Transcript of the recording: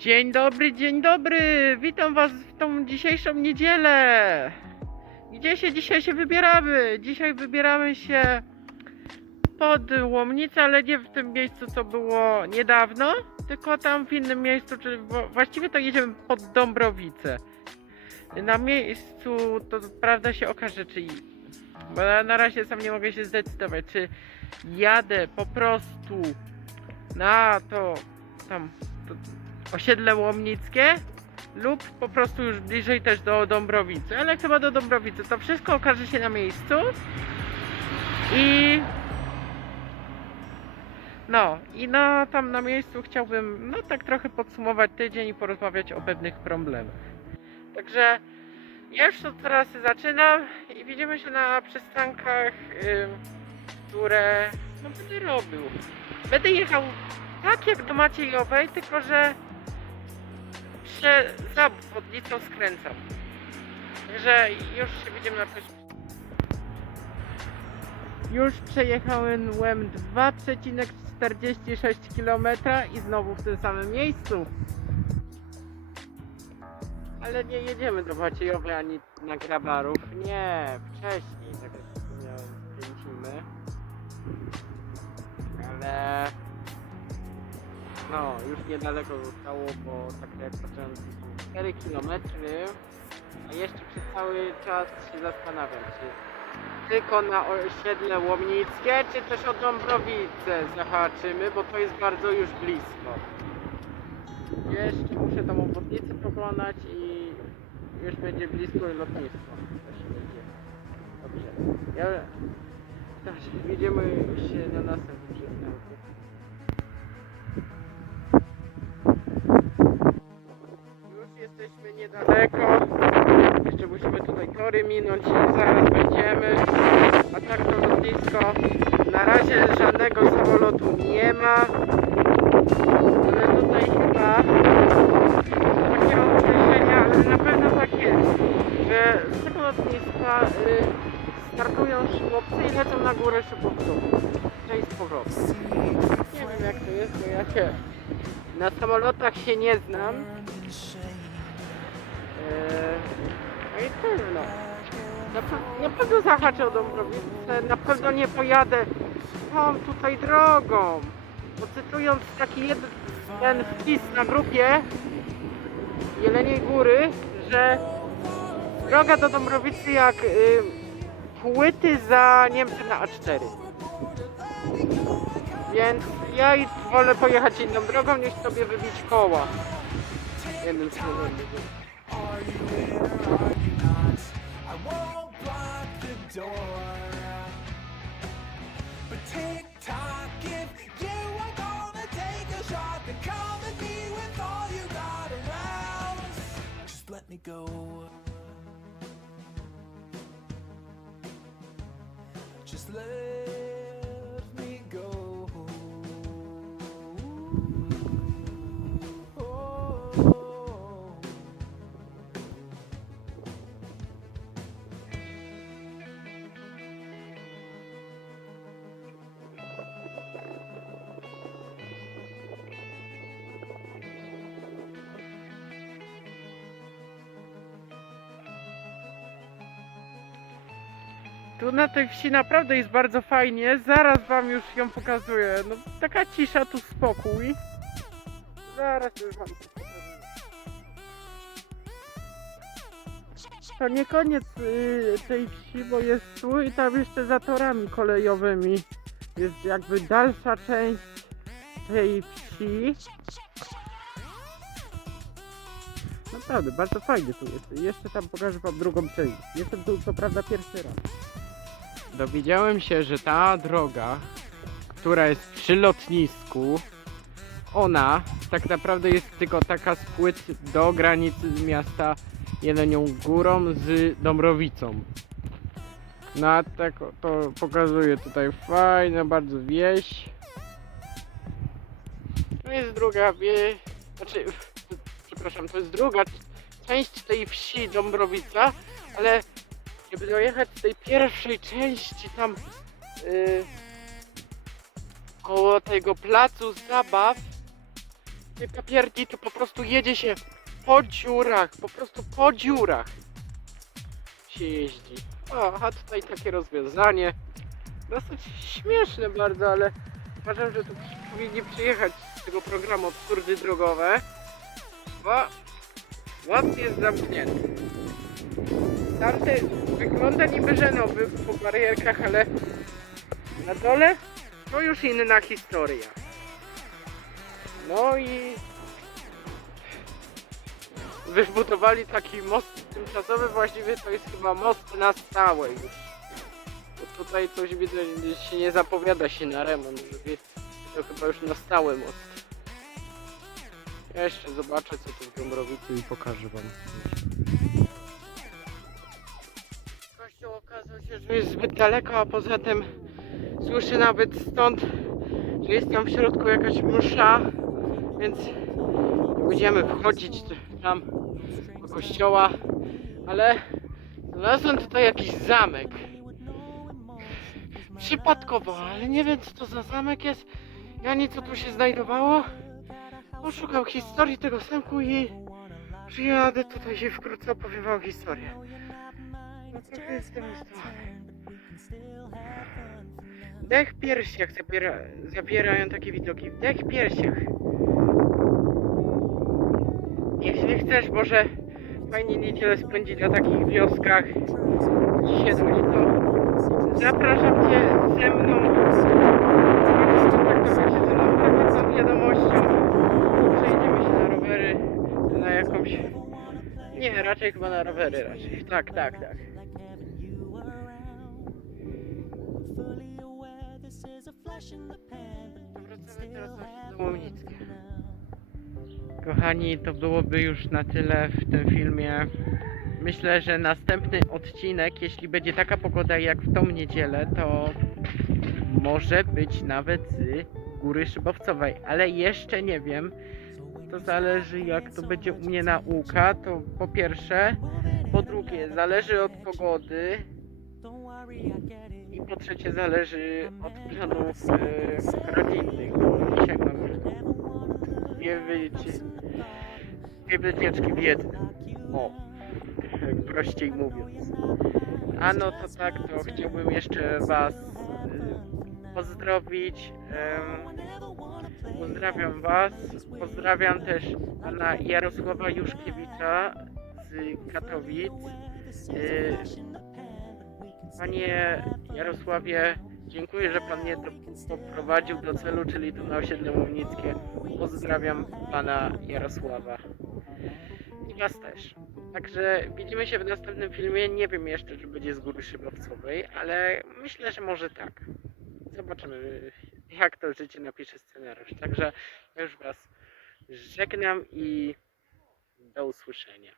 Dzień dobry, dzień dobry! Witam Was w tą dzisiejszą niedzielę! Gdzie się dzisiaj się wybieramy? Dzisiaj wybieramy się pod Łomnicę, ale nie w tym miejscu, co było niedawno, tylko tam w innym miejscu, czyli właściwie to jedziemy pod Dąbrowicę. Na miejscu to prawda się okaże, czy bo na razie sam nie mogę się zdecydować, czy jadę po prostu na to tam to, osiedle Łomnickie lub po prostu już bliżej też do Dąbrowicy, ale chyba do Dąbrowicy. To wszystko okaże się na miejscu i no i no tam na miejscu chciałbym no tak trochę podsumować tydzień i porozmawiać o pewnych problemach. Także ja już od teraz zaczynam i widzimy się na przystankach, ym, które no będę robił. Będę jechał tak jak do Maciejowej, tylko że prze, za obwodnicą skręcam. Także już się widzimy na przyszłość. Już przejechałem łem 2,46 km i znowu w tym samym miejscu. Ale nie jedziemy do Maciejowej ani na Grabarów. Nie, wcześniej, tak jak wspomniałem, kręcimy. Ale no, już niedaleko zostało, bo tak jak patrzyłem, to są 4 km. A jeszcze przez cały czas się zastanawiam, czy tylko na osiedle Łomnickie, czy też o Dąbrowicę zahaczymy, bo to jest bardzo już blisko. Jeszcze muszę tą obwodnicę pokonać i już będzie blisko lotnisko. Się będzie dobrze. Ja... Dobrze, widzimy się na następnym przystanku. Jesteśmy niedaleko. Jeszcze musimy tutaj tory minąć i zaraz będziemy. A tak to lotnisko. Na razie żadnego samolotu nie ma. Ale tutaj chyba takie mam podejrzenia, ale na pewno tak jest, że z tego lotniska y, startują szybowce i lecą na górę szybowców. Jest powrotem. Nie wiem jak to jest, bo ja się na samolotach się nie znam. Eee, No i pewno. Na, pe- na pewno zahaczę o Dąbrowicę, na pewno nie pojadę tą tutaj drogą. Bo cytując taki jeden ten wpis na grupie Jeleniej Góry, że droga do Dąbrowicy jak y, płyty za Niemcy na A4. Więc ja i wolę pojechać inną drogą niż sobie wybić koła. Jednym słowem. I won't block the door. But tick tock, if you are gonna take a shot, then come at me with all you got around. Just let me go. Just let Tu na tej wsi naprawdę jest bardzo fajnie. Zaraz wam już ją pokazuję. No taka cisza, tu spokój. Zaraz już wam to pokazuję. To nie koniec y, tej wsi, bo jest tu i tam jeszcze za torami kolejowymi. Jest jakby dalsza część tej wsi. Naprawdę, bardzo fajnie tu jest. Jeszcze tam pokażę wam drugą część. Jestem tu co prawda pierwszy raz. Dowiedziałem się, że ta droga, która jest przy lotnisku, ona tak naprawdę jest tylko taka z płyt do granicy miasta Jelenią Górą z Dąbrowicą. No a tak to pokazuje tutaj fajna bardzo wieś. To jest druga wieś, znaczy, przepraszam, to jest druga część tej wsi Dąbrowica, ale żeby dojechać z tej pierwszej części tam yy, koło tego placu zabaw, tej papierki to po prostu jedzie się po dziurach, po prostu po dziurach się jeździ. O, a tutaj takie rozwiązanie. Dosyć śmieszne bardzo, ale uważam, że tu powinni przyjechać z tego programu absurdy drogowe, bo most jest zamknięty. Tamty wygląda niby, że nowy po barierkach, ale na dole to już inna historia. No i wybudowali taki most tymczasowy, właściwie to jest chyba most na stałe już. Bo tutaj coś widzę, się nie zapowiada się na remont, że to chyba już na stałe most. Ja jeszcze zobaczę co tu w Dąbrowicy i pokażę wam. Się, że jest zbyt daleko, a poza tym słyszę nawet stąd, że jest tam w środku jakaś msza, więc nie będziemy wchodzić tam do kościoła, ale znalazłem tutaj jakiś zamek. Przypadkowo, ale nie wiem co to za zamek jest, ani co tu się znajdowało. Poszukam historii tego zamku i przyjadę tutaj i wkrótce opowiem wam historię. No trochę jestem. Dech w piersiach zabiera, zabierają takie widoki. Dech w piersiach. Jeśli chcesz, może fajnie niedzielę spędzić na takich wioskach dzisiaj to zapraszam Cię ze mną. Możesz skontaktować się ze mną prywatną wiadomością. Przejdziemy się na rowery, na jakąś... Nie, raczej chyba na rowery raczej. Tak, tak, tak. Wracamy teraz. Kochani, to byłoby już na tyle w tym filmie. Myślę, że następny odcinek, jeśli będzie taka pogoda jak w tą niedzielę, to może być nawet z Góry Szybowcowej, ale jeszcze nie wiem. To zależy jak to będzie u mnie nauka, to po pierwsze, po drugie zależy od pogody po trzecie zależy od planów e, rodzinnych. Dzisiaj mam już dwie, wycie... dwie wycieczki w jednym. O, prościej mówiąc. A no to tak, to chciałbym jeszcze Was y, pozdrowić. em, Pozdrawiam Was. Pozdrawiam też pana Jarosława Juszkiewicza z Katowic. Y, Panie Jarosławie, dziękuję, że Pan mnie do, poprowadził do celu, czyli tu na osiedle Łomnickie. Pozdrawiam Pana Jarosława. I Was też. Także widzimy się w następnym filmie. Nie wiem jeszcze, czy będzie z Góry Szybowcowej, ale myślę, że może tak. Zobaczymy, jak to życie napisze scenariusz. Także już Was żegnam i do usłyszenia.